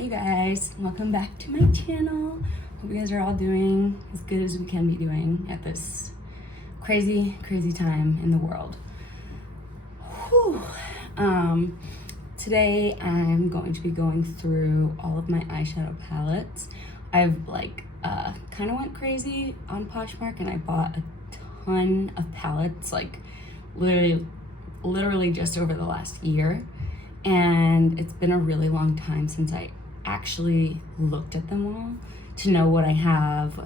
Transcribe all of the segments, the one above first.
Hi you guys, welcome back to my channel. Hope you guys are all doing as good as we can be doing at this crazy time in the world. Whew. Today I'm going to be going through all of my eyeshadow palettes. I've kind of went crazy on Poshmark and I bought a ton of palettes, like literally just over the last year. And it's been a really long time since I actually looked at them all to know what I have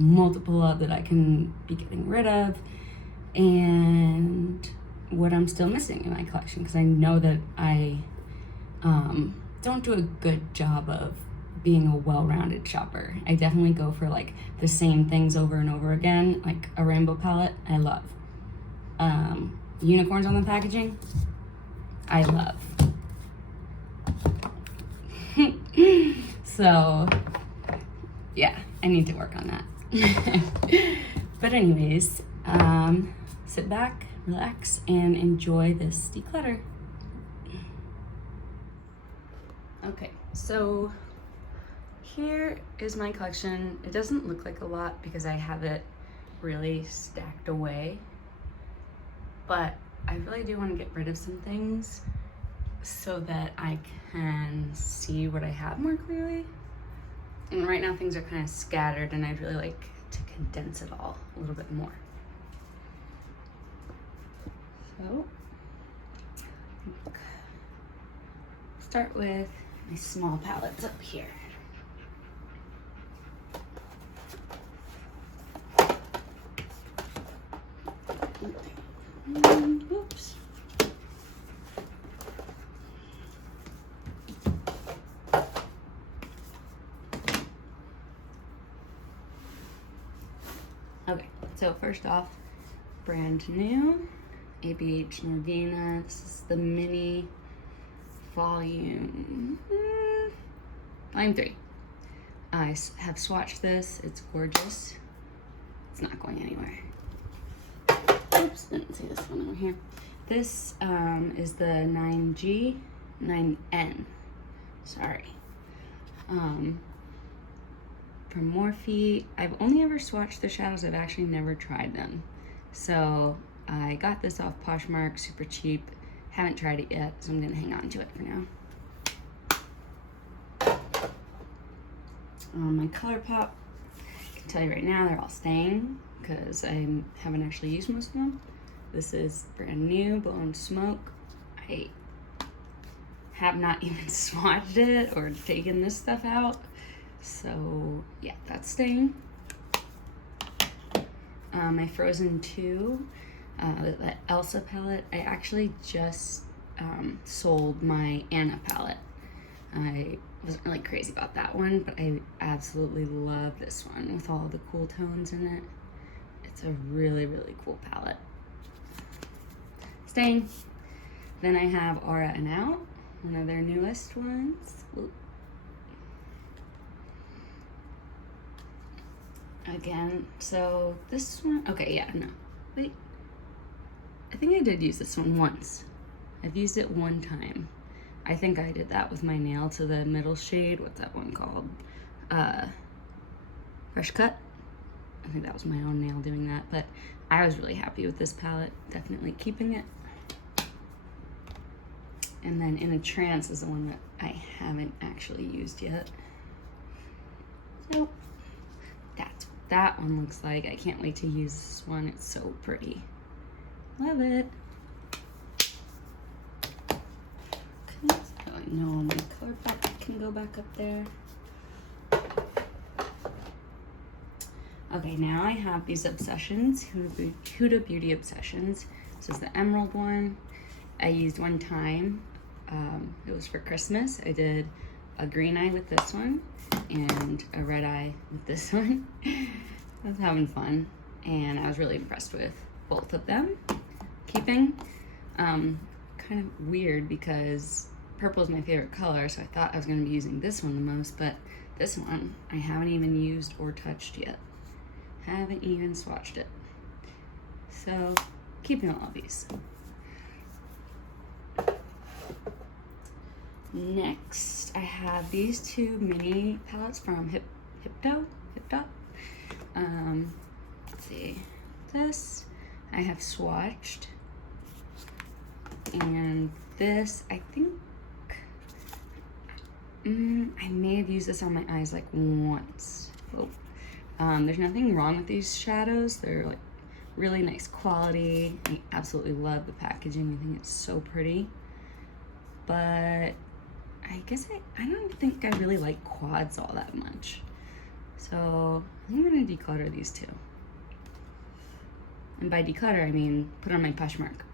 multiple of that I can be getting rid of, and what I'm still missing in my collection, because I know that I don't do a good job of being a well-rounded shopper. I definitely go for like the same things over and over again, like a rainbow palette, I love. Unicorns on the packaging, I love. So yeah, I need to work on that. But anyways, sit back, relax, and enjoy this declutter. Okay, so here is my collection. It doesn't look like a lot because I have it really stacked away, but I really do want to get rid of some things so that I can see what I have more clearly. And right now things are kind of scattered and I'd really like to condense it all a little bit more. So, start with my small palettes up here. Oops. Okay, so first off, brand new, ABH Nordina. This is the mini volume 3. I have swatched this, it's gorgeous. It's not going anywhere. Oops, didn't see this one over here. This is the 9N, sorry. From Morphe. I've only ever swatched the shadows, I've actually never tried them. So I got this off Poshmark, super cheap. Haven't tried it yet, so I'm gonna hang on to it for now. My ColourPop, I can tell you right now, they're all staying because I haven't actually used most of them. This is brand new, Blown Smoke. I have not even swatched it or taken this stuff out. So yeah, that's staying. My Frozen 2, the Elsa palette. I actually just sold my Anna palette. I wasn't really crazy about that one, but I absolutely love this one with all the cool tones in it. It's a really cool palette. Staying. Then I have Aura and Out, one of their newest ones. Ooh. Again, so this one, okay, yeah, no, wait, I think I did use this one once. I've used it one time. I think I did that with my nail to the middle shade. What's that one called? Fresh Cut. I think that was my own nail doing that, but I was really happy with this palette, definitely keeping it. And then In a Trance is the one that I haven't actually used yet. So that's what that one looks like. I can't wait to use this one. It's so pretty. Love it. Okay, so I know my ColourPop can go back up there. Okay, now I have these Obsessions, Huda Beauty Obsessions. This is the emerald one. I used one time. It was for Christmas. I did a green eye with this one and a red eye with this one. I was having fun and I was really impressed with both of them. Keeping, kind of weird because purple is my favorite color, so I thought I was going to be using this one the most, but this one I haven't even used or touched yet. Haven't even swatched it. So keeping all of these. Next, I have these two mini palettes from Hipdot. Let's see, this I have swatched, and this I think I may have used this on my eyes like once. Oh. There's nothing wrong with these shadows. They're like really nice quality. I absolutely love the packaging. I think it's so pretty. But I guess I don't think I really like quads all that much. So I'm gonna declutter these two. And by declutter, I mean put on my Poshmark.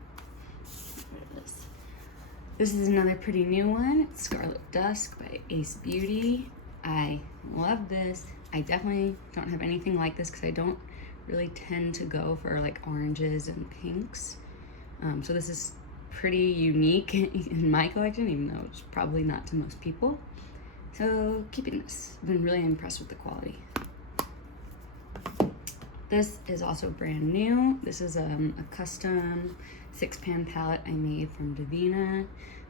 This is another pretty new one. It's Scarlet Dusk by Ace Beauty. I love this. I definitely don't have anything like this because I don't really tend to go for like oranges and pinks. So this is pretty unique in my collection, even though it's probably not to most people. So keeping this. I've been really impressed with the quality. This is also brand new. This is a custom 6-pan palette I made from Davina.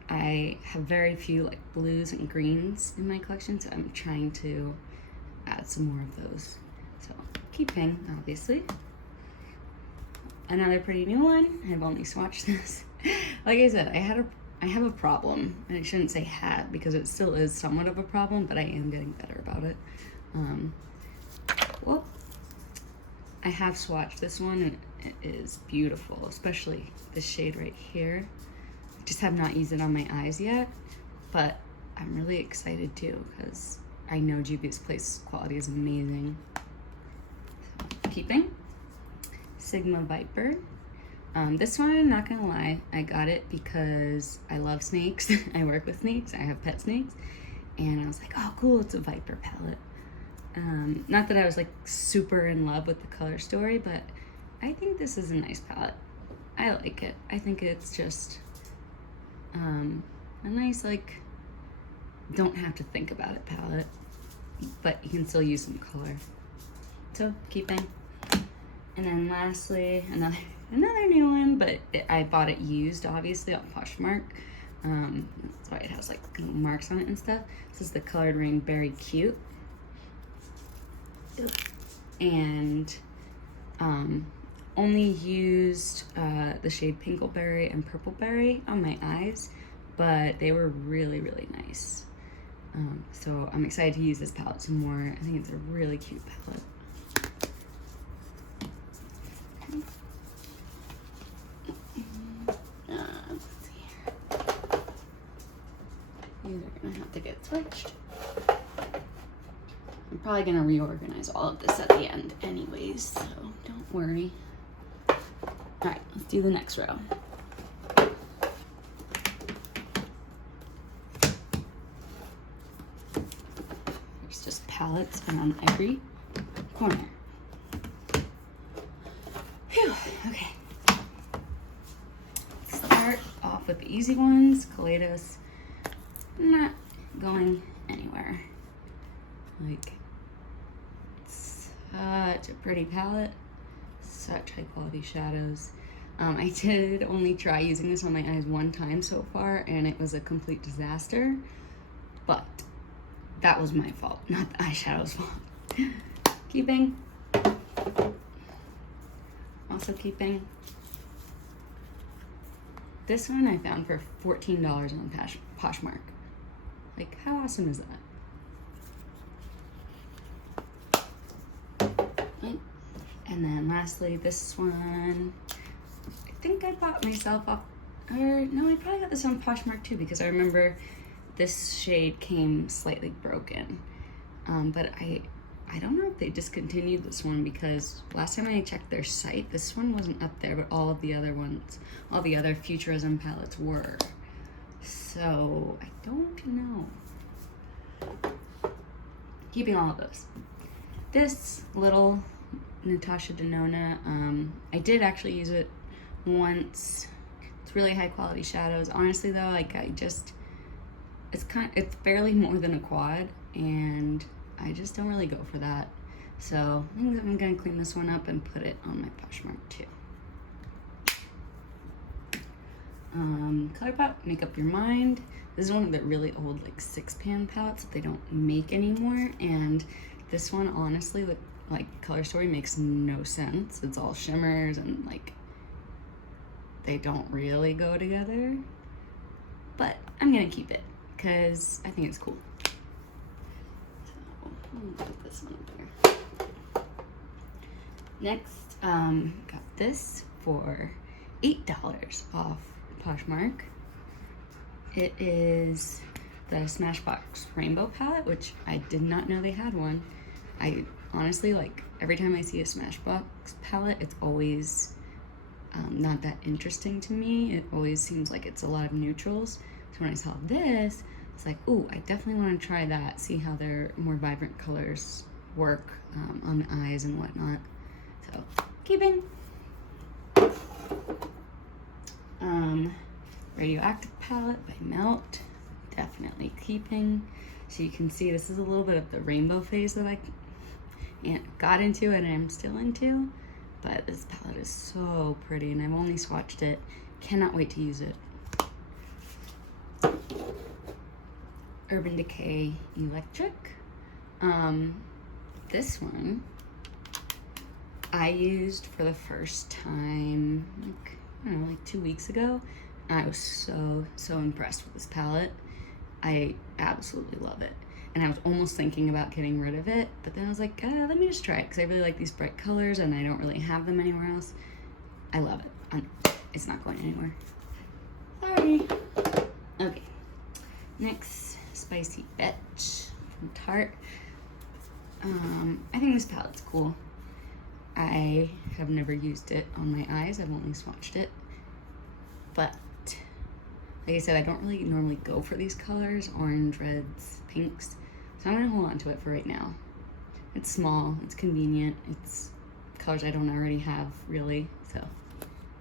I have very few like blues and greens in my collection, so I'm trying to add some more of those. So keeping, obviously. Another pretty new one. I've only swatched this. Like I said, I have a problem, and I shouldn't say had because it still is somewhat of a problem, but I am getting better about it. Well, I have swatched this one, and it is beautiful, especially this shade right here. I just have not used it on my eyes yet, but I'm really excited too because I know Juvia's Place quality is amazing. So, keeping Sigma Viper. This one, I'm not gonna lie, I got it because I love snakes. I work with snakes, I have pet snakes, and I was like, oh cool, it's a Viper palette. Not that I was like super in love with the color story, but I think this is a nice palette. I like it. I think it's just a nice, like, don't have to think about it palette, but you can still use some color. So keeping. And then lastly, another new one, but I bought it used, obviously, on Poshmark. That's why it has like little marks on it and stuff. This is the Colored Rain Berry Cute. And only used the shade Pinkleberry and Purpleberry on my eyes, but they were really, really nice. So I'm excited to use this palette some more. I think it's a really cute palette. Let's see here. These are gonna have to get switched. I'm probably gonna reorganize all of this at the end anyways, so don't worry. All right, let's do the next row. There's just palettes on every corner. Phew, okay. Start off with the easy ones. Kaleidos, not going anywhere. Like, such a pretty palette, such high quality shadows. I did only try using this on my eyes one time so far, and it was a complete disaster, but that was my fault, not the eyeshadow's fault. Keeping. Also keeping. This one I found for $14 on Poshmark. Like, how awesome is that? And then lastly, this one, I think I bought myself off, or no, I probably got this on Poshmark too, because I remember this shade came slightly broken. But I don't know if they discontinued this one, because last time I checked their site, this one wasn't up there, but all of the other ones, all the other Futurism palettes were. So I don't know. Keeping all of those. This little Natasha Denona, I did actually use it once. It's really high quality shadows. Honestly though, like it's barely more than a quad, and I just don't really go for that. So I think I'm gonna clean this one up and put it on my Poshmark too. ColourPop, Make Up Your Mind. This is one of the really old like 6-pan palettes that they don't make anymore, and this one honestly, like color story makes no sense. It's all shimmers and like they don't really go together, but I'm gonna keep it because I think it's cool. So I'm gonna put this one there. Next, got this for $8 off Poshmark. It is the Smashbox Rainbow palette, which I did not know they had one. I honestly, like, every time I see a Smashbox palette, it's always not that interesting to me. It always seems like it's a lot of neutrals. So when I saw this, it's like, ooh, I definitely want to try that, see how their more vibrant colors work on the eyes and whatnot. So, keeping. Radioactive palette by Melt, definitely keeping. So you can see this is a little bit of the rainbow phase that I got into and I'm still into, but this palette is so pretty and I've only swatched it. Cannot wait to use it. Urban Decay Electric. This one I used for the first time, like, I don't know, like 2 weeks ago. I was so impressed with this palette. I absolutely love it. And I was almost thinking about getting rid of it, but then I was like, let me just try it because I really like these bright colors and I don't really have them anywhere else. I love it. It's not going anywhere. Sorry. Okay. Next, Spicy Bitch from Tarte. I think this palette's cool. I have never used it on my eyes. I've only swatched it. But like I said, I don't really normally go for these colors, orange, reds, pinks. So I'm gonna hold on to it for right now. It's small, it's convenient, it's colors I don't already have really, so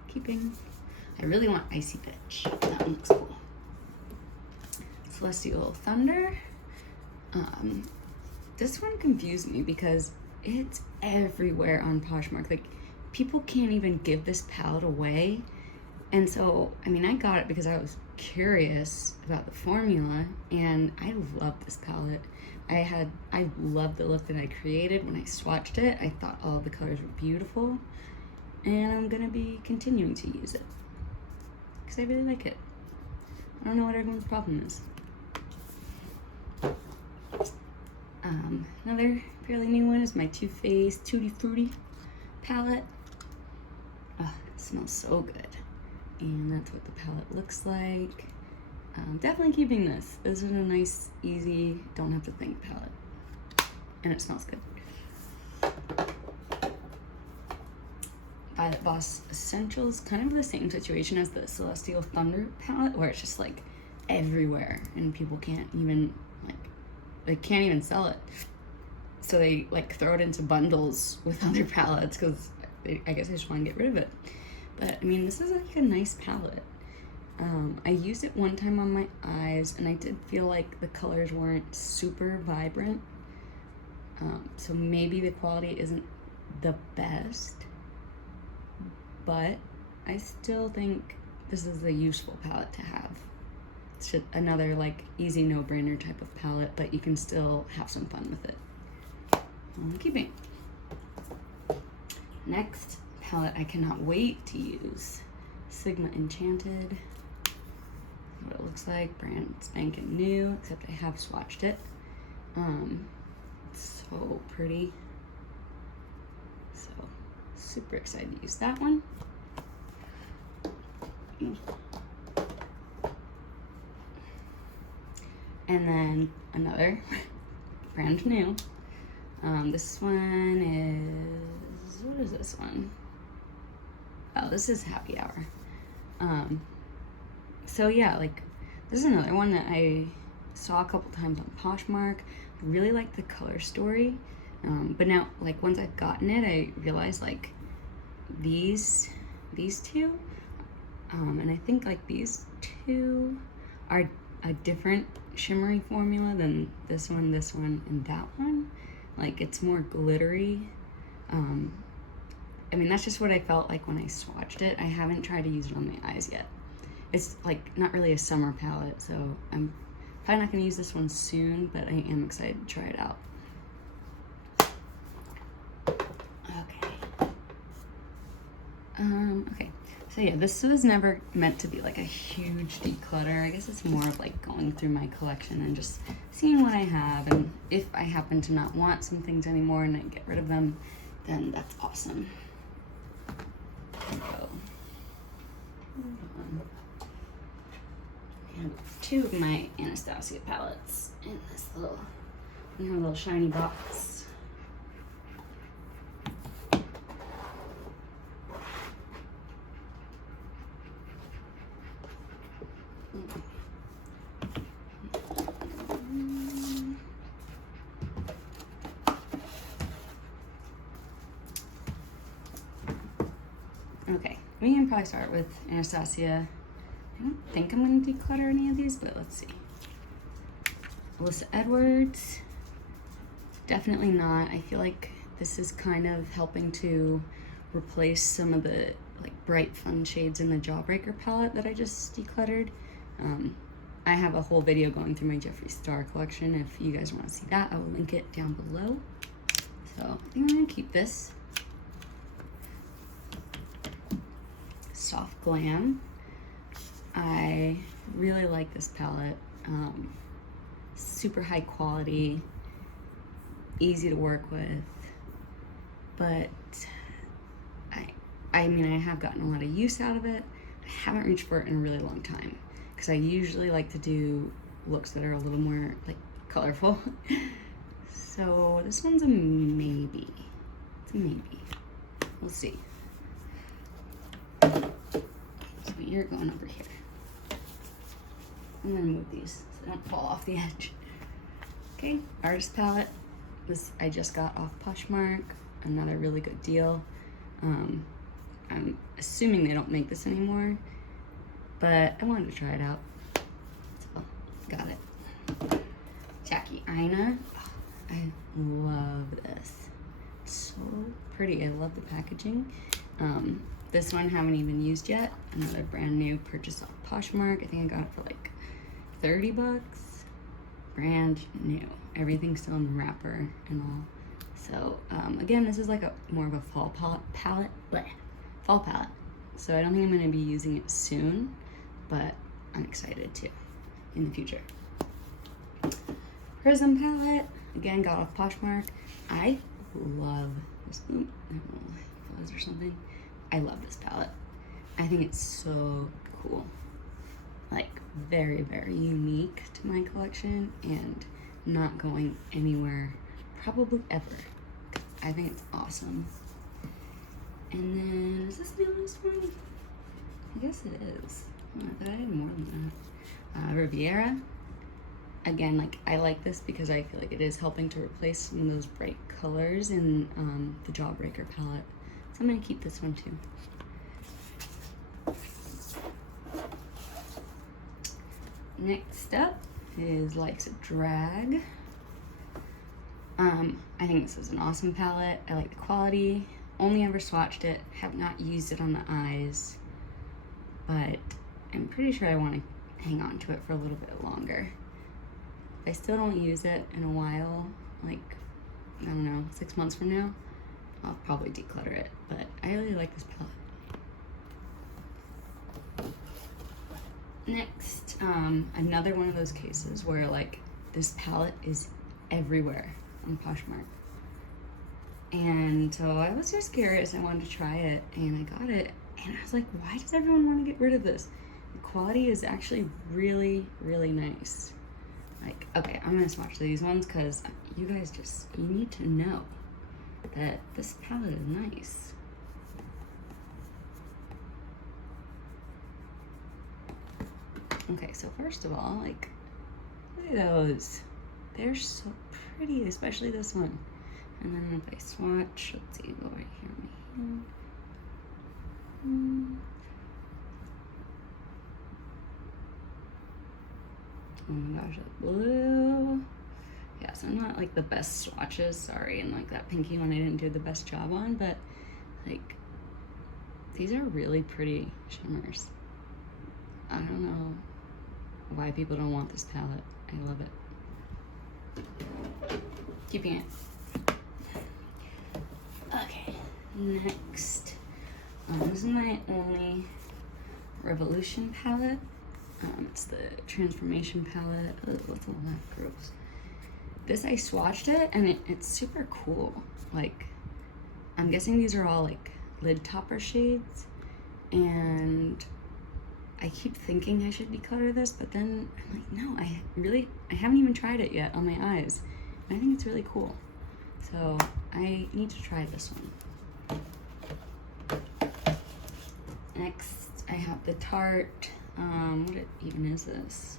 keeping. I really want Icy Bitch. That one looks cool. Celestial Thunder. This one confused me because it's everywhere on Poshmark. Like, people can't even give this palette away. And so, I mean, I got it because I was curious about the formula, and I love this palette. I loved the look that I created when I swatched it. I thought all the colors were beautiful, and I'm gonna be continuing to use it because I really like it. I don't know what everyone's problem is. Another fairly new one is my Too Faced Tutti Frutti palette. Oh, it smells so good. And that's what the palette looks like. Definitely keeping this. This is a nice, easy, don't have to think palette. And it smells good. Violet Voss Essentials, kind of the same situation as the Celestial Thunder palette, where it's just like everywhere and people can't even, like, they can't even sell it. So they like throw it into bundles with other palettes because I guess I just want to get rid of it. But I mean, this is like a nice palette. I used it one time on my eyes and I did feel like the colors weren't super vibrant. So maybe the quality isn't the best, but I still think this is a useful palette to have. It's just another like easy no-brainer type of palette, but you can still have some fun with it. I'm keeping. Next palette I cannot wait to use. Sigma Enchanted. What it looks like, brand spanking new, except I have swatched it. It's so pretty. So super excited to use that one. And then another brand new. This one is, what is this one? Oh, this is Happy Hour. So yeah, like, this is another one that I saw a couple times on Poshmark. I really like the color story. But now, like, once I've gotten it, I realized, like, these two, and I think, like, these two are a different shimmery formula than this one, and that one. Like, it's more glittery. I mean, that's just what I felt like when I swatched it. I haven't tried to use it on my eyes yet. it's like not really a summer palette, so I'm probably not gonna use this one soon, but I am excited to try it out. Okay, so yeah, this was never meant to be like a huge declutter. I guess it's more of like going through my collection and just seeing what I have, and if I happen to not want some things anymore and I get rid of them, then that's awesome. So, I have 2 of my Anastasia palettes in this little shiny box. Okay, we can probably start with Anastasia. I don't think I'm going to declutter any of these, but let's see. Alyssa Edwards, definitely not. I feel like this is kind of helping to replace some of the like bright fun shades in the Jawbreaker palette that I just decluttered. I have a whole video going through my Jeffree Star collection. If you guys want to see that, I will link it down below. So I think I'm going to keep this. Soft Glam. I really like this palette. Super high quality, easy to work with, but I mean, I have gotten a lot of use out of it. I haven't reached for it in a really long time because I usually like to do looks that are a little more like colorful. So this one's a maybe. It's a maybe. We'll see. So you're going over here. I'm gonna move these so they don't fall off the edge. Okay, Artist Palette. This I just got off Poshmark. Another really good deal. I'm assuming they don't make this anymore, but I wanted to try it out. So, got it. Jackie Aina. Oh, I love this. It's so pretty. I love the packaging. This one haven't even used yet. Another brand new purchase off Poshmark. I think I got it for like 30 bucks. Brand new. Everything's still in the wrapper and all. So again, this is like a more of a fall palette. Fall palette. So I don't think I'm going to be using it soon, but I'm excited to in the future. Prism palette. Again, got off Poshmark. I love this. I don't know if it was or something. I love this palette. I think it's so cool. Like very, very unique to my collection and not going anywhere probably ever. I think it's awesome. And then, is this the last one? I guess it is. But I did more than that. Riviera. Again, like I like this because I feel like it is helping to replace some of those bright colors in the Jawbreaker palette. So I'm gonna keep this one too. Next up is Life's a Drag. I think this is an awesome palette. I like the quality. Only ever swatched it. Have not used it on the eyes, but I'm pretty sure I want to hang on to it for a little bit longer. If I still don't use it in a while, like, I don't know, 6 months from now, I'll probably declutter it, but I really like this palette. Next, another one of those cases where like this palette is everywhere on Poshmark. And so I was just curious, I wanted to try it and I got it and I was like, why does everyone want to get rid of this? The quality is actually really, really nice. Like, okay, I'm gonna swatch these ones because you guys you need to know that this palette is nice. Okay, so first of all, like, look at those. They're so pretty, especially this one. And then if I swatch, let's see, go right here on my hand. Oh my gosh, that blue. Yeah, so I'm not like the best swatches, sorry, and like that pinky one I didn't do the best job on, but like, these are really pretty shimmers. I don't know why people don't want this palette. I love it. Keeping it. Okay, next. This is my only Revolution palette. It's the Transformation palette. Oh, what's all that gross? This, I swatched it, and it's super cool. Like, I'm guessing these are all like lid topper shades, and I keep thinking I should declutter this, but then I'm like, no, I haven't even tried it yet on my eyes. And I think it's really cool. So I need to try this one. Next, I have the Tarte, what even is this?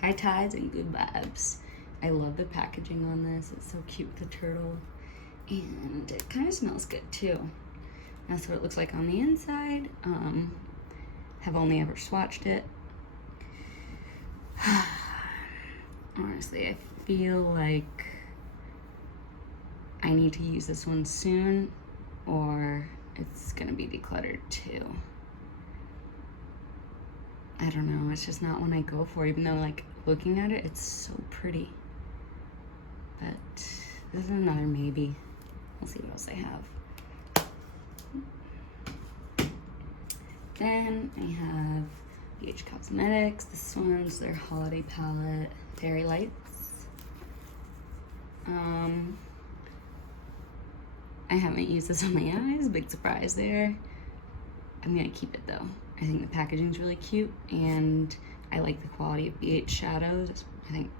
High Tides and Good Vibes. I love the packaging on this. It's so cute with the turtle. And it kind of smells good too. That's what it looks like on the inside. Have only ever swatched it. Honestly, I feel like I need to use this one soon, or it's gonna be decluttered too. I don't know, it's just not one I go for, even though like looking at it, it's so pretty. But this is another maybe. We'll see what else I have. Then I have BH Cosmetics. This one's their holiday palette, Fairy Lights. I haven't used this on my eyes, big surprise there. I'm gonna keep it though. I think the packaging's really cute, and I like the quality of BH shadows. I think,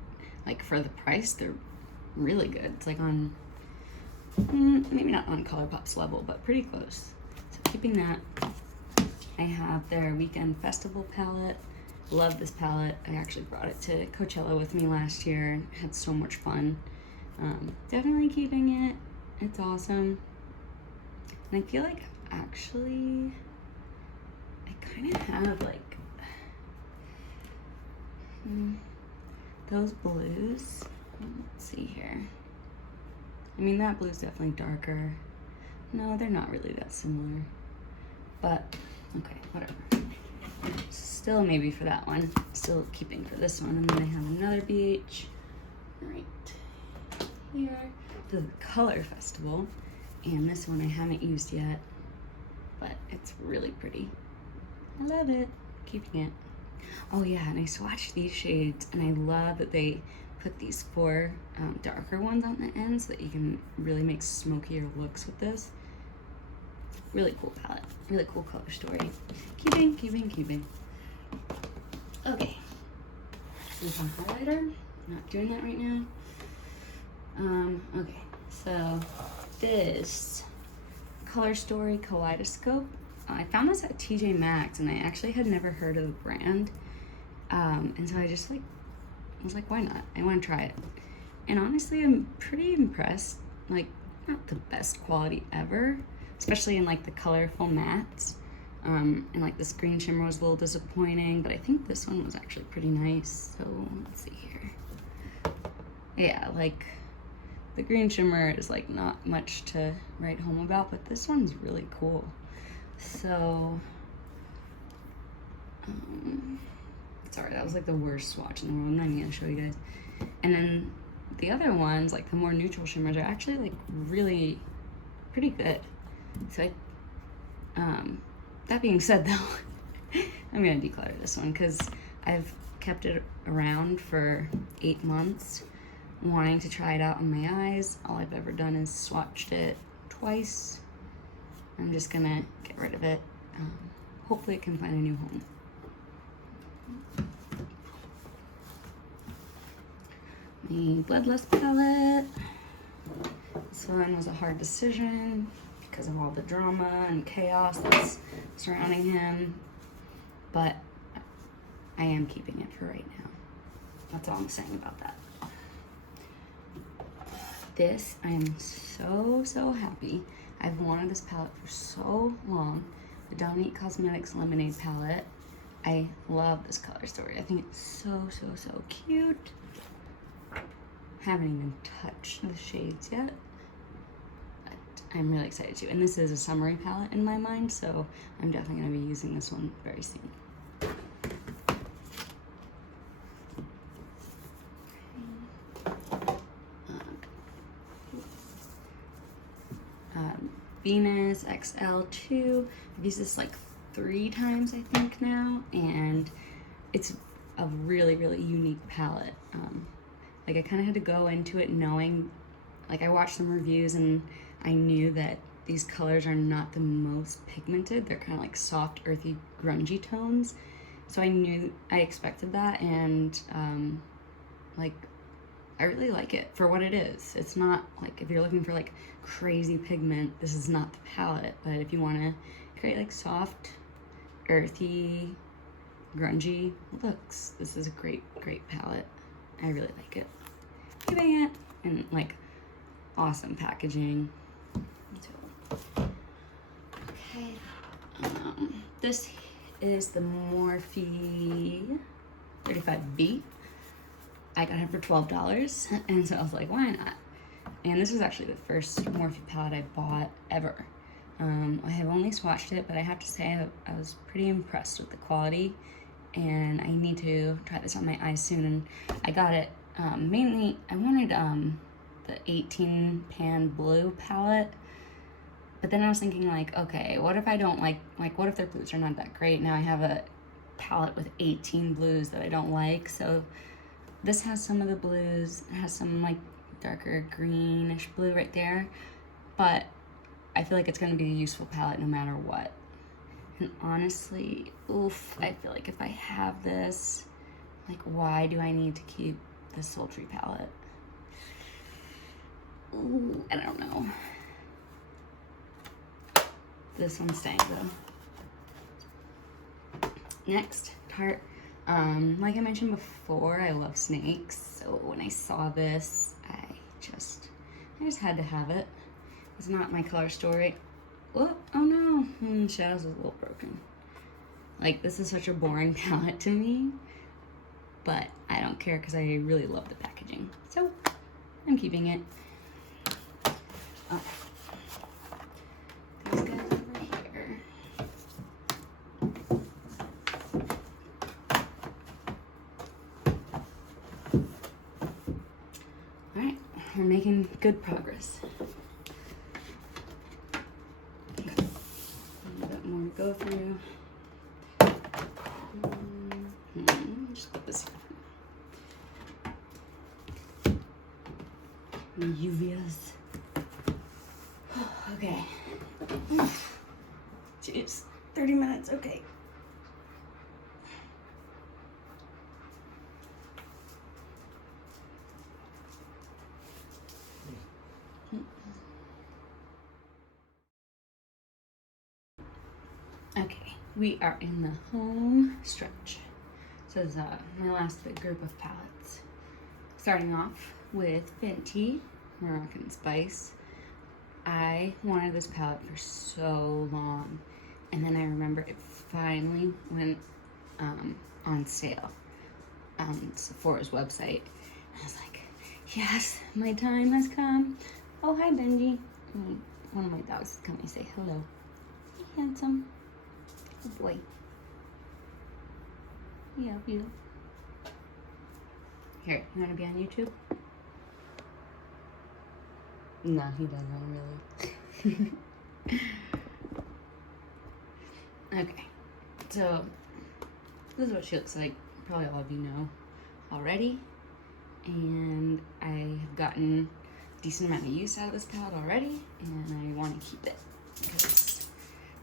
like, for the price, they're really good. It's like on, maybe not on ColourPop's level, but pretty close. So keeping that. I have their Weekend Festival palette. Love this palette. I actually brought it to Coachella with me last year and had so much fun. Definitely keeping it. It's awesome. And I feel like actually I kind of have like those blues. Let's see here. I mean, that blue's definitely darker. No, they're not really that similar. But okay, whatever. Still maybe for that one. Still keeping for this one. And then I have another beach right here. The Color Festival. And this one I haven't used yet, but it's really pretty. I love it. Keeping it. Oh yeah, and I swatched these shades, and I love that they put these 4 darker ones on the end so that you can really make smokier looks with this. Really cool palette. Really cool color story. Keeping. Okay. Here's a highlighter. Not doing that right now. Okay. So this Color Story Kaleidoscope. I found this at TJ Maxx, and I actually had never heard of the brand. And so I just was like, why not? I want to try it. And honestly, I'm pretty impressed. Like, not the best quality ever, especially in like the colorful mattes. And like this green shimmer was a little disappointing, but I think this one was actually pretty nice. So let's see here. Yeah, like the green shimmer is like not much to write home about, but this one's really cool. So, sorry, that was like the worst swatch in the world. I'm not even gonna show you guys. And then the other ones, like the more neutral shimmers, are actually like really pretty good. So that being said though, I'm gonna declutter this one because I've kept it around for 8 months, wanting to try it out on my eyes. All I've ever done is swatched it twice. I'm just gonna get rid of it. Hopefully it can find a new home. The Bloodlust palette. This one was a hard decision because of all the drama and chaos that's surrounding him, but I am keeping it for right now. That's all I'm saying about that. This, I am so happy. I've wanted this palette for so long. The Dominique Cosmetics Lemonade palette. I love this color story. I think it's so cute. Haven't even touched the shades yet, but I'm really excited to. And this is a summery palette in my mind, so I'm definitely gonna be using this one very soon. Venus XL2. I've used this like 3 times, I think, now, and it's a really, really unique palette. Like, I kind of had to go into it knowing, like, I watched some reviews and I knew that these colors are not the most pigmented. They're kind of like soft, earthy, grungy tones. So I expected that, and like, I really like it for what it is. It's not like, if you're looking for like crazy pigment, this is not the palette. But if you want to create like soft, earthy, grungy looks, this is a great, great palette. I really like it. Keeping it, and like awesome packaging. Okay, this is the Morphe 35B. I got it for $12, and so I was like, why not? And this is actually the first Morphe palette I bought ever. I have only swatched it, but I have to say I was pretty impressed with the quality, and I need to try this on my eyes soon. And I got it mainly, I wanted the 18 pan blue palette, but then I was thinking like, okay, what if I don't like what if their blues are not that great? Now I have a palette with 18 blues that I don't like. So this has some of the blues, it has some like darker greenish blue right there, but I feel like it's gonna be a useful palette no matter what. And honestly, oof, I feel like if I have this, like, why do I need to keep this sultry palette? Ooh, I don't know. This one's staying though. Next, Tarte. Like I mentioned before, I love snakes. So when I saw this, I just had to have it. It's not my color story. Oh no, shadows is a little broken. Like, this is such a boring palette to me, but I don't care because I really love the packaging. So I'm keeping it. These guys over here. All right, we're making good progress. More to go through. Just put this here. Uvias. Okay. Jeez, 30 minutes, okay. Okay, we are in the home stretch. So this is my last big group of palettes. Starting off with Fenty Moroccan Spice. I wanted this palette for so long, and then I remember it finally went on sale on Sephora's website. I was like, yes, my time has come. Oh, hi, Benji. One of my dogs is coming to say hello. Hey, handsome. Good boy. We love you. Here, you want to be on YouTube? No, he doesn't really. Okay, so this is what she looks like. Probably all of you know already. And I have gotten a decent amount of use out of this palette already, and I want to keep it because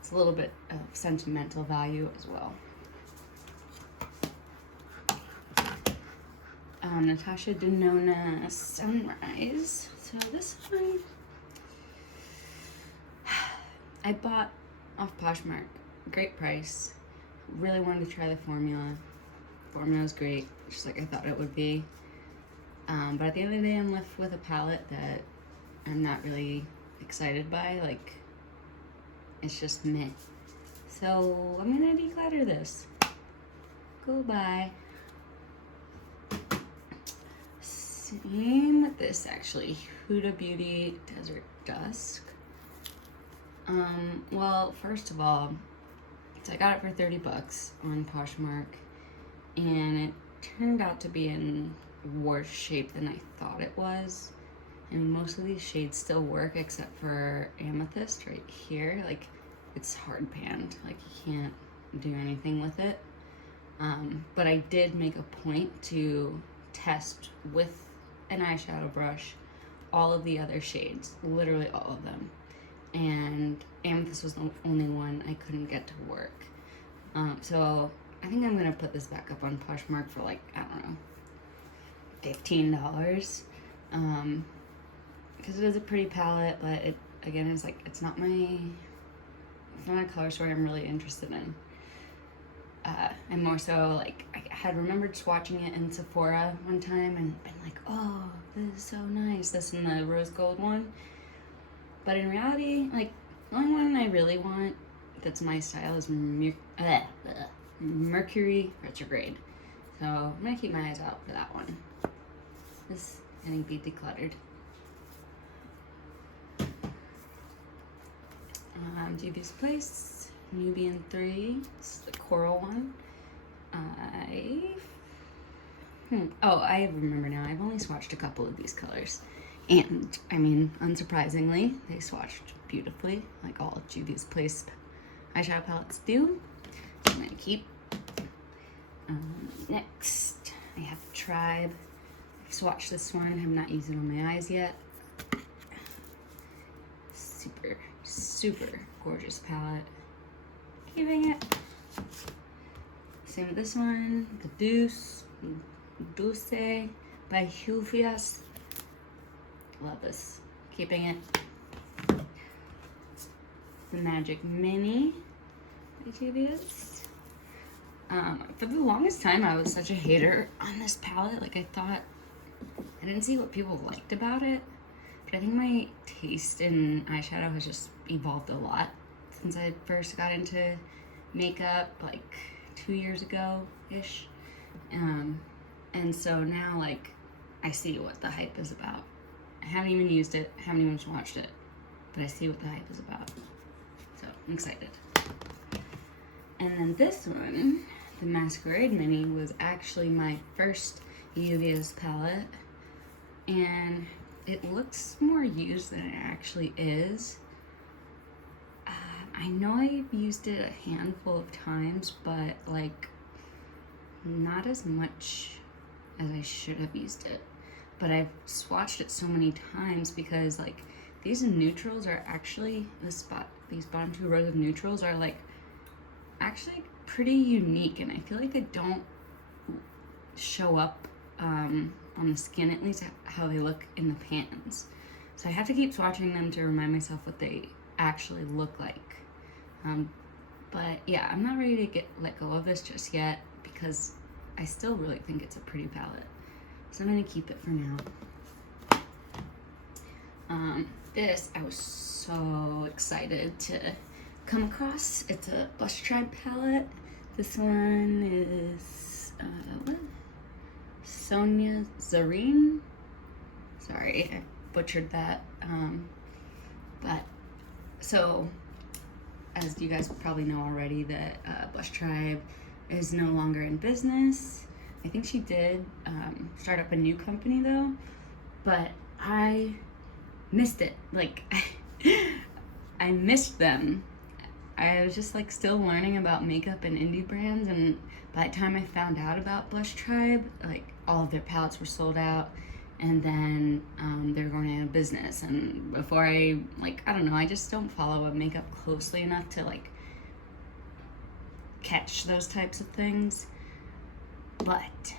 it's a little bit of sentimental value as well. Natasha Denona Sunrise. So this one I bought off Poshmark. Great price. Really wanted to try the formula. Formula is great, just like I thought it would be. But at the end of the day, I'm left with a palette that I'm not really excited by. Like, it's just meh. So I'm gonna declutter this. Goodbye. Same with this, actually. Huda Beauty Desert Dusk. Well, first of all, so I got it for 30 bucks on Poshmark, and it turned out to be in worse shape than I thought it was. And most of these shades still work except for Amethyst right here. Like, it's hard panned, like you can't do anything with it. But I did make a point to test with an eyeshadow brush all of the other shades, literally all of them. And Amethyst was the only one I couldn't get to work. So I think I'm gonna put this back up on Poshmark for like, I don't know, $15. Because it is a pretty palette, but it, again, is like, it's not a color story I'm really interested in. And more so, like, I had remembered swatching it in Sephora one time and been like, oh, this is so nice, this and the rose gold one. But in reality, like, the only one I really want that's my style is Mercury Retrograde. So I'm gonna keep my eyes out for that one. This, I think, be decluttered. Juvia's Place, Nubian 3, this is the coral one. I remember now, I've only swatched a couple of these colors. And, I mean, unsurprisingly, they swatched beautifully, like all Juvia's Place eyeshadow palettes do. So I'm gonna keep. Next, I have Tribe. I've swatched this one, have not used it on my eyes yet. Super, super gorgeous palette. Keeping it. Same with this one, the Dulce by Juvia's. Love this. Keeping it. The Magic Mini by Juvia's. For the longest time, I was such a hater on this palette. Like, I thought, I didn't see what people liked about it. But I think my taste in eyeshadow has just evolved a lot since I first got into makeup, like 2 years ago-ish. And so now, like, I see what the hype is about. I haven't even used it, haven't even watched it, but I see what the hype is about. So, I'm excited. And then this one, the Masquerade Mini, was actually my first Juvia's palette. And it looks more used than it actually is. I know I've used it a handful of times, but like not as much as I should have used it. But I've swatched it so many times because like these neutrals are actually, these bottom two rows of neutrals are like actually pretty unique, and I feel like they don't show up on the skin, at least how they look in the pans. So I have to keep swatching them to remind myself what they actually look like. But yeah, I'm not ready to let go of this just yet because I still really think it's a pretty palette. So I'm gonna keep it for now. This I was so excited to come across. It's a Blush Tribe palette. This one is Sonia Zareen. Sorry, I butchered that. But so, as you guys probably know already, that Blush Tribe is no longer in business. I think she did start up a new company though, but I missed it. Like, I missed them. I was just like still learning about makeup and indie brands, and by the time I found out about Blush Tribe, like all of their palettes were sold out, and then they were going out of business. And before I don't know, I just don't follow up makeup closely enough to like catch those types of things. But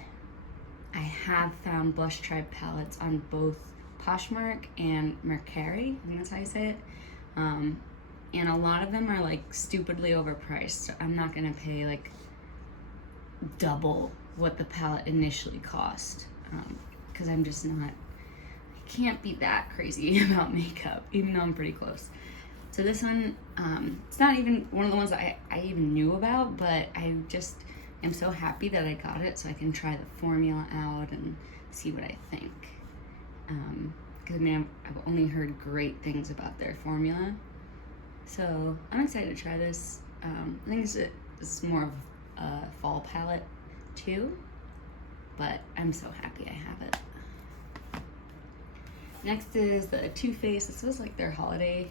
I have found Blush Tribe palettes on both Poshmark and Mercari, I think that's how you say it. And a lot of them are like stupidly overpriced, so I'm not gonna pay like double what the palette initially cost, because I'm just not, I can't be that crazy about makeup, even though I'm pretty close. So this one, it's not even one of the ones I even knew about, but I just am so happy that I got it so I can try the formula out and see what I think. Because I mean, I've only heard great things about their formula. So I'm excited to try this. I think it's more of a fall palette too, but I'm so happy I have it. Next is the Too Faced. This was like their holiday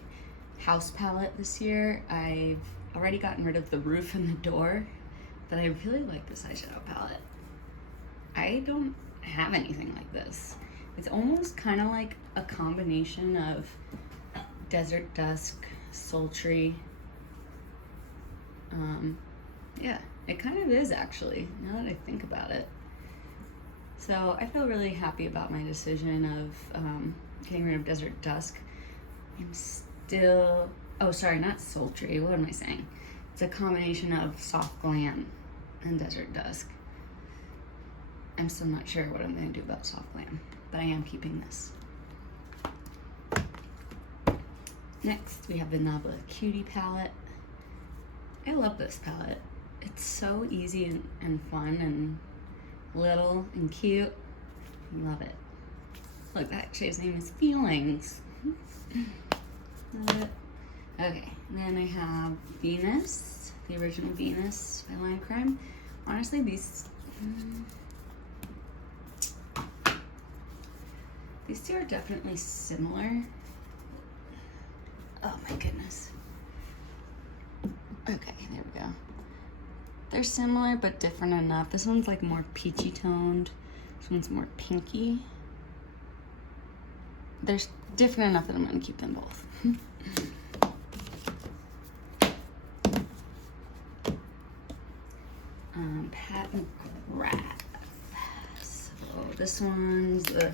house palette this year. I've already gotten rid of the roof and the door, but I really like this eyeshadow palette. I don't have anything like this. It's almost kind of like a combination of Desert Dusk, Sultry. Yeah, it kind of is actually, now that I think about it. So I feel really happy about my decision of getting rid of Desert Dusk. I'm still, oh sorry, not Sultry, what am I saying? It's a combination of Soft Glam and Desert Dusk. I'm still not sure what I'm gonna do about Soft Glam, but I am keeping this. Next, we have the Nabla Cutie palette. I love this palette. It's so easy and fun and little and cute. Love it. Look, that shade's name is Feelings. Love it. Okay, and then I have Venus, the original Venus by Lime Crime. Honestly, these two are definitely similar. Oh my goodness. Okay, there we go. They're similar but different enough. This one's like more peachy toned. This one's more pinky. They're different enough that I'm gonna keep them both. Pat McGrath. So this one's the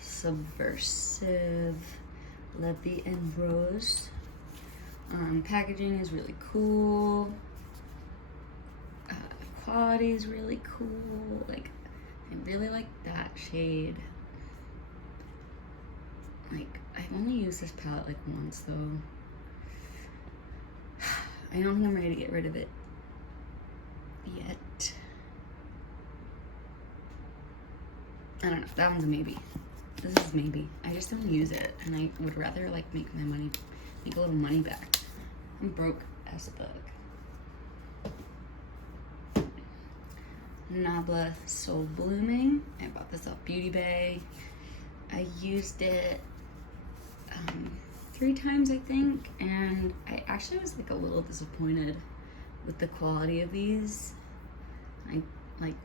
Subversive Levy and Rose. Packaging is really cool. Quality is really cool. Like, I really like that shade. Like, I've only used this palette like once though. I don't think I'm ready to get rid of it yet. I don't know, that one's a maybe. This is maybe. I just don't use it, and I would rather like make a little money back. I'm broke as a bug. Nabla Soul Blooming. I bought this off Beauty Bay. I used it 3 times, I think, and I actually was like a little disappointed with the quality of these. I like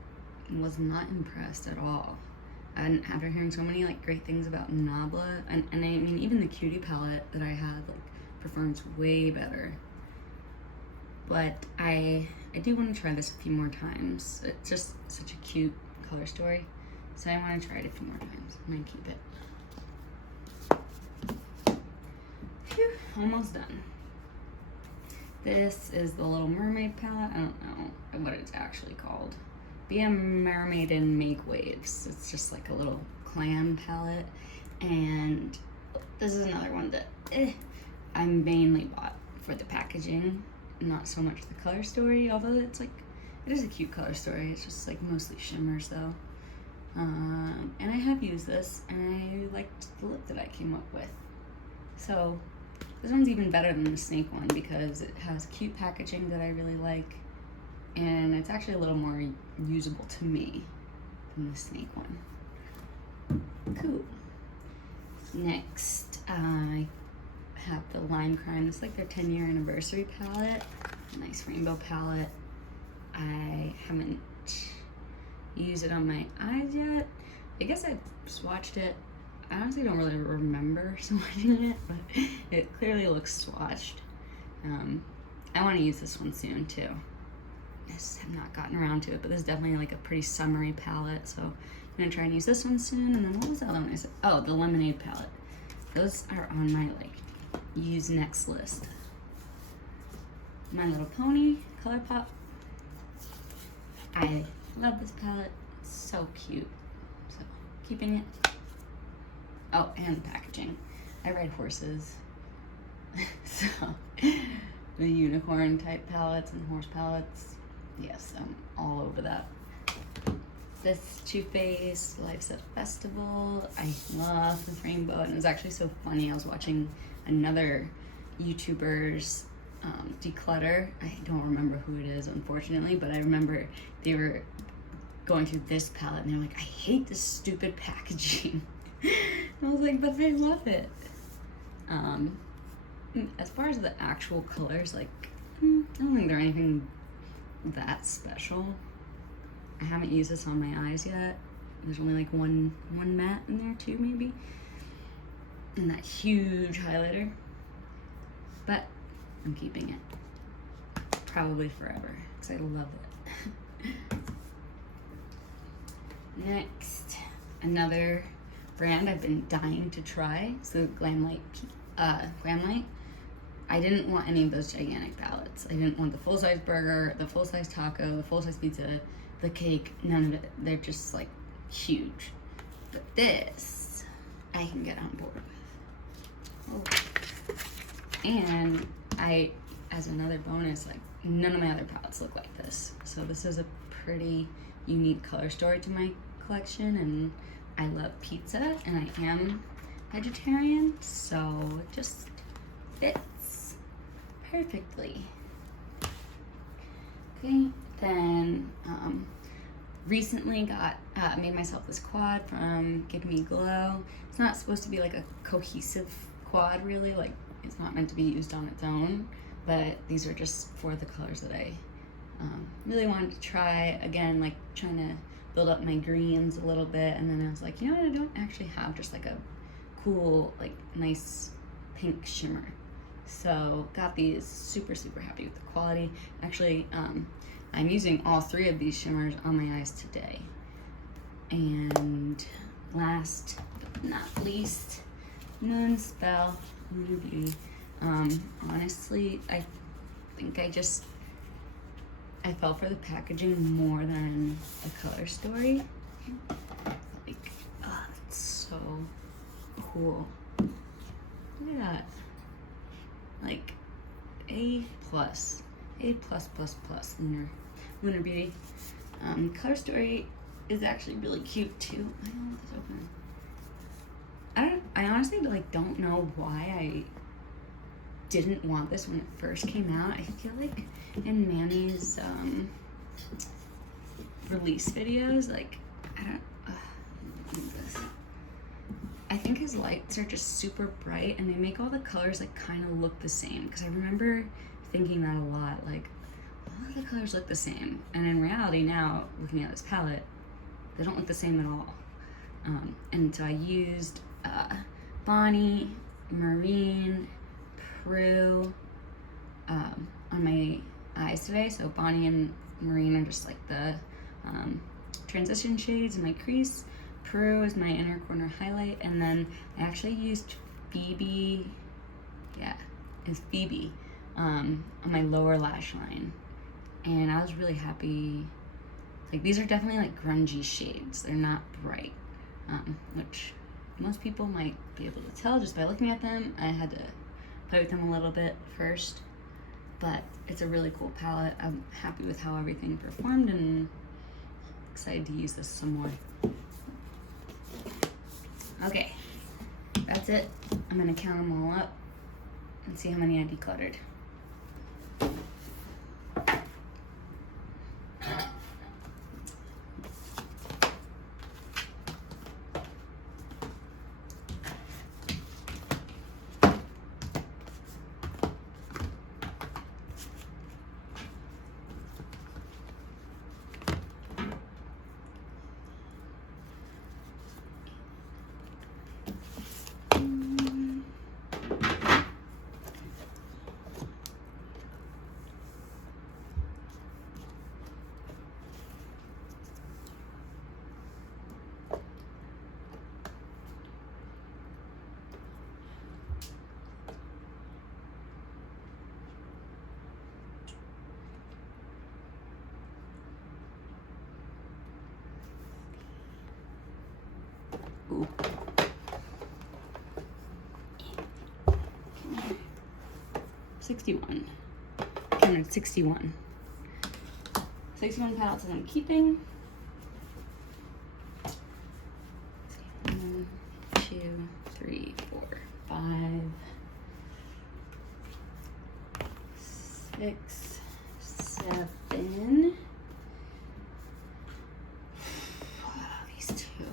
was not impressed at all. And after hearing so many like great things about Nabla, and I mean even the Cutie palette that I had like performs way better. But I do want to try this a few more times. It's just such a cute color story, so I want to try it a few more times and then keep it. Phew, almost done. This is the Little Mermaid palette. I don't know what it's actually called. Be a mermaid and make waves. It's just like a little clam palette, and this is another one that I mainly bought for the packaging, not so much the color story, although it's like, it is a cute color story. It's just like mostly shimmers though. And I have used this, and I liked the look that I came up with. So this one's even better than the snake one because it has cute packaging that I really like, and it's actually a little more usable to me than the snake one. Cool. Next, I have the Lime Crime. It's like their 10-year anniversary palette. Nice rainbow palette. I haven't used it on my eyes yet. I guess I swatched it. I honestly don't really remember swatching it, but it clearly looks swatched. I want to use this one soon too. I just have not gotten around to it, but this is definitely like a pretty summery palette, so I'm gonna try and use this one soon. And then what was the other one I said? Oh, the Lemonade palette. Those are on my like use next list. My Little Pony ColourPop. I love this palette. It's so cute. So keeping it. Oh, and the packaging. I ride horses. So the unicorn type palettes and horse palettes. Yes, I'm all over that. This Too Faced Life's a Festival. I love this rainbow, and it was actually so funny. I was watching another YouTuber's declutter. I don't remember who it is, unfortunately, but I remember they were going through this palette, and they're like, I hate this stupid packaging. I was like, but I love it. As far as the actual colors, like, I don't think they're anything that special. I haven't used this on my eyes yet. There's only like one matte in there, two maybe. And that huge highlighter. But I'm keeping it. Probably forever, because I love it. Next, another brand I've been dying to try. So Glamlight. I didn't want any of those gigantic palettes. I didn't want the full-size burger, the full-size taco, the full-size pizza, the cake, none of it. They're just like huge. But this, I can get on board with. Oh. And as another bonus, like none of my other palettes look like this. So this is a pretty unique color story to my collection, and I love pizza and I am vegetarian, so it just fits perfectly. Okay, then recently made myself this quad from Give Me Glow. It's not supposed to be like a cohesive quad really, like it's not meant to be used on its own, but these are just for the colors that I really wanted to try. Again, like trying to build up my greens a little bit, and then I was like, you know what, I don't actually have just like a cool, like nice pink shimmer. So got these, super happy with the quality. Actually, I'm using all three of these shimmers on my eyes today. And last but not least, Moonspell Lunar Beauty. Honestly, I think I fell for the packaging more than the color story. Like, oh, it's so cool. Look at that. Like, A+, Lunar Beauty. Color story is actually really cute too. I don't know if it's open. I honestly don't know why I didn't want this when it first came out. I feel like in Manny's release videos, like, I think his lights are just super bright and they make all the colors like kind of look the same, because I remember thinking that a lot, like all of the colors look the same, and in reality now, looking at this palette, they don't look the same at all. And so I used Bonnie, Marine, Prue on my eyes today. So Bonnie and Marine are just like the transition shades in my crease. Prue is my inner corner highlight, and then I actually used Phoebe, on my lower lash line, and I was really happy. Like, these are definitely like grungy shades. They're not bright, which most people might be able to tell just by looking at them. I had to play with them a little bit first, but it's a really cool palette. I'm happy with how everything performed and excited to use this some more. Okay, that's it. I'm gonna count them all up and see how many I decluttered. Ooh. 61. Counted 61. 61 palettes that I'm keeping. 1, 2, 3, 4, 5, 6, 7. These two.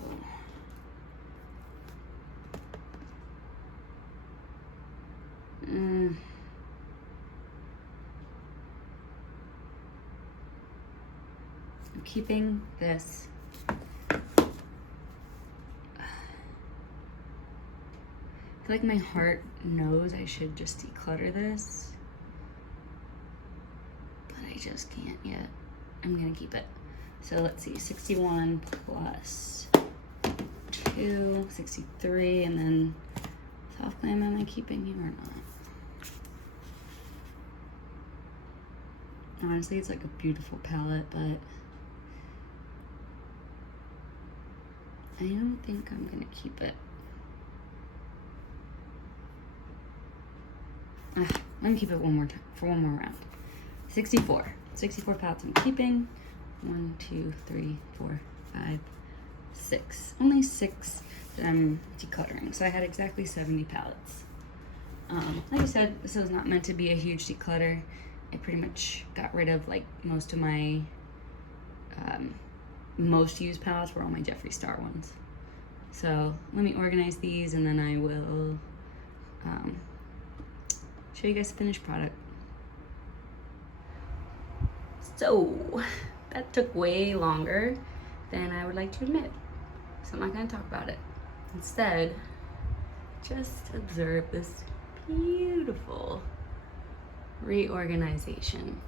keeping this. I feel like my heart knows I should just declutter this, but I just can't yet. I'm gonna keep it. So let's see, 61 plus 2, 63, and then soft glam, am I keeping here or not? Honestly, it's like a beautiful palette, but I don't think I'm gonna keep it. I'm gonna keep it one more time, for one more round. 64 palettes I'm keeping. 1, 2, 3, 4, 5, 6. Only 6 that I'm decluttering. So I had exactly 70 palettes. Like I said, this was not meant to be a huge declutter. I pretty much got rid of like most of my most used palettes were all my Jeffree Star ones. So let me organize these and then I will show you guys the finished product. So that took way longer than I would like to admit. So I'm not gonna talk about it. Instead, just observe this beautiful reorganization.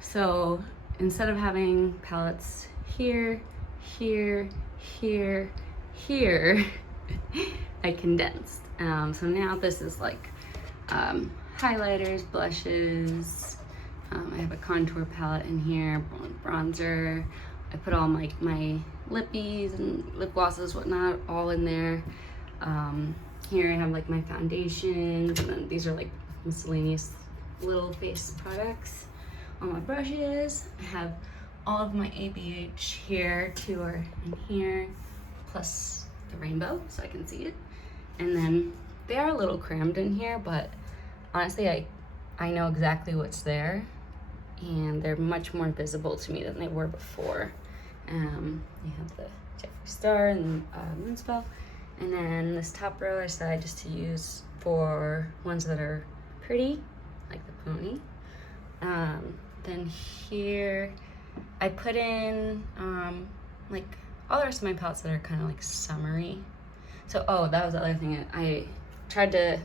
So instead of having palettes here, here, here, here, I condensed. So now this is like highlighters, blushes. I have a contour palette in here, bronzer. I put all my lippies and lip glosses, whatnot, all in there. Here I have like my foundations, and then these are like miscellaneous little face products. All my brushes. I have all of my ABH here too, are in here, plus the rainbow, so I can see it. And then they are a little crammed in here, but honestly, I know exactly what's there, and they're much more visible to me than they were before. You have the Jeffree Star and Moonspell, and then this top row I decided just to use for ones that are pretty, like the pony. Then here I put in like all the rest of my palettes that are kind of like summery. So, oh, that was the other thing. I tried to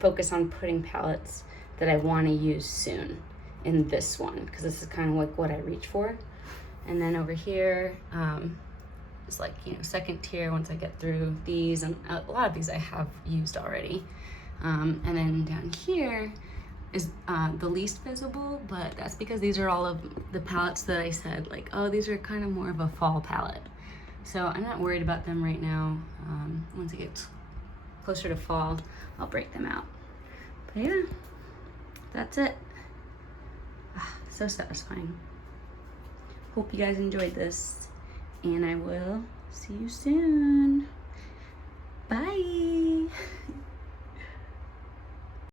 focus on putting palettes that I want to use soon in this one, because this is kind of like what I reach for. And then over here, it's like, you know, second tier once I get through these, and a lot of these I have used already. And then down here is the least visible, but that's because these are all of the palettes that I said, like, oh, these are kind of more of a fall palette. So I'm not worried about them right now. Once it gets closer to fall, I'll break them out. But yeah, that's it. So satisfying. Hope you guys enjoyed this, and I will see you soon. Bye.